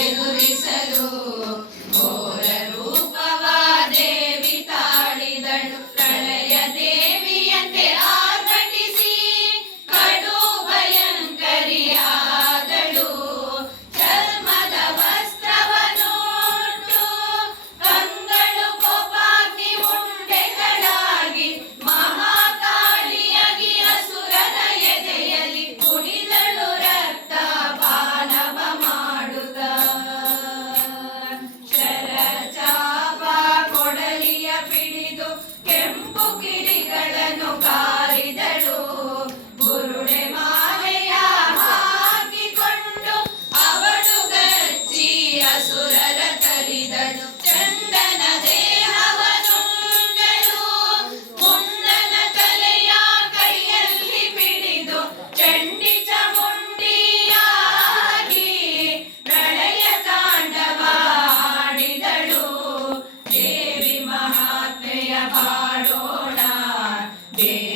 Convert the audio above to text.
ಎದುರಿಸಲು ಹೋರಾಟ Yeah.